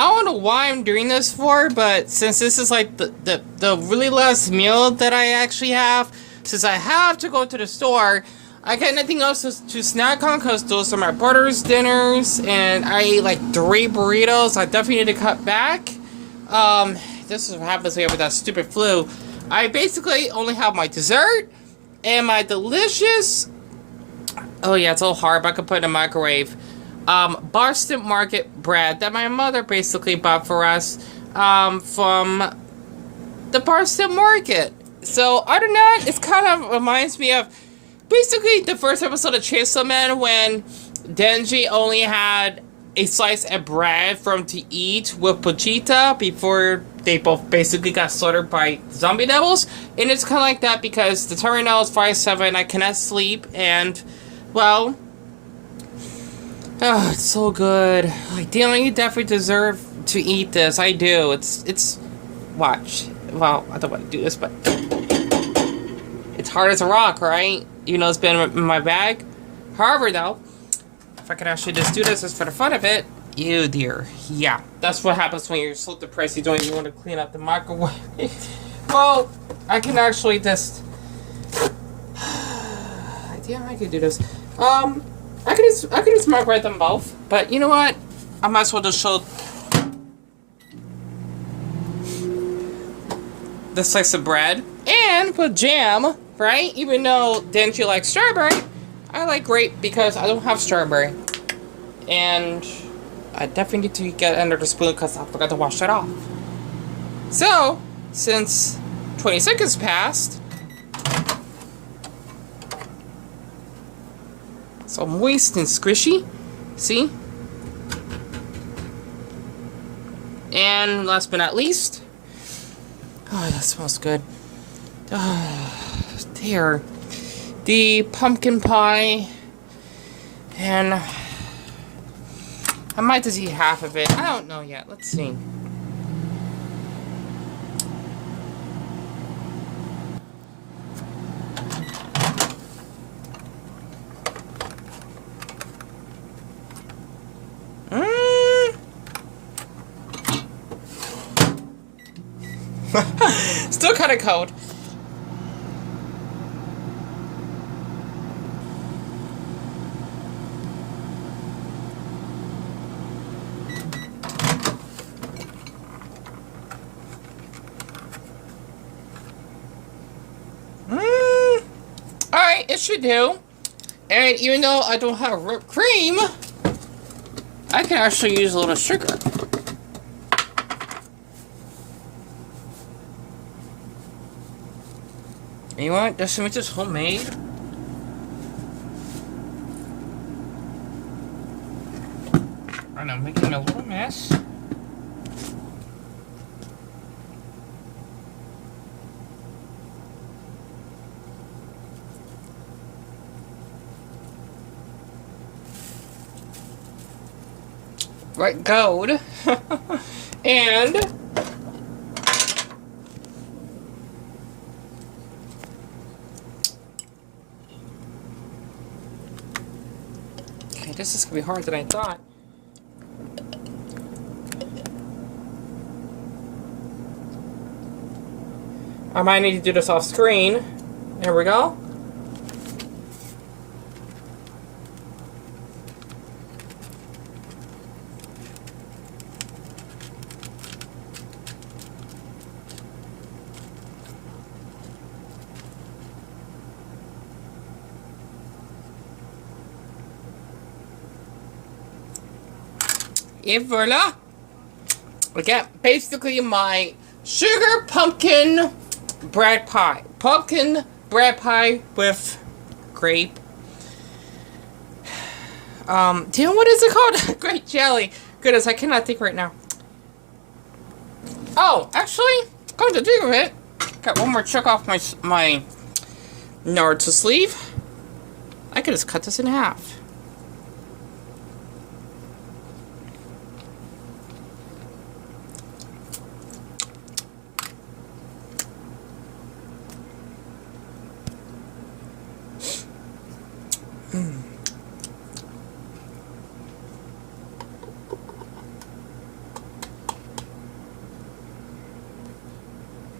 I don't know why I'm doing this for, but since this is like the really last meal that I actually have, since I have to go to the store, I got nothing else to snack on because those are my brother's dinners, and I ate like 3 burritos. I definitely need to cut back. This is what happens when you have that stupid flu. I basically only have my dessert and my delicious, oh yeah, it's a little hard, but I can put it in the microwave, Boston Market bread that my mother basically bought for us, from the Boston Market. So, other than that, it kind of reminds me of basically the first episode of Chainsaw Man when Denji only had a slice of bread for him to eat with Vegeta before they both basically got slaughtered by zombie devils. And it's kind of like that because the time right now is 5/7, I cannot sleep, and, well, oh, it's so good. Like, Deon, you definitely deserve to eat this. I do. It's, watch. Well, I don't want to do this, but it's hard as a rock, right? Even though it's been in my bag. However, though, if I can actually just do this just for the fun of it, ew dear. Yeah, that's what happens when you're so depressed you don't even want to clean up the microwave. Well, I can actually just... yeah, I could do this. I could just microwave them both, but you know what? I might as well just show the slice of bread and put jam, right? Even though Denji likes strawberry, I like grape because I don't have strawberry. And I definitely need to get under the spoon because I forgot to wash that off. So, since 20 seconds passed, so moist and squishy, see? And last but not least, oh, that smells good. Oh, there. The pumpkin pie. And I might just eat half of it. I don't know yet. Let's see. Still kind of cold. Alright, it should do. And even though I don't have whipped cream, I can actually use a little sugar. You know what? This is just homemade. And I'm making a little mess. Right, gold. And okay, this is gonna be harder than I thought. I might need to do this off screen. There we go. And voila! I got basically my sugar pumpkin bread pie. Pumpkin bread pie with grape. Deon, what is it called? Grape jelly. Goodness, I cannot think right now. Oh, actually, come to think of it, got one more check off my Naruto sleeve. I could just cut this in half.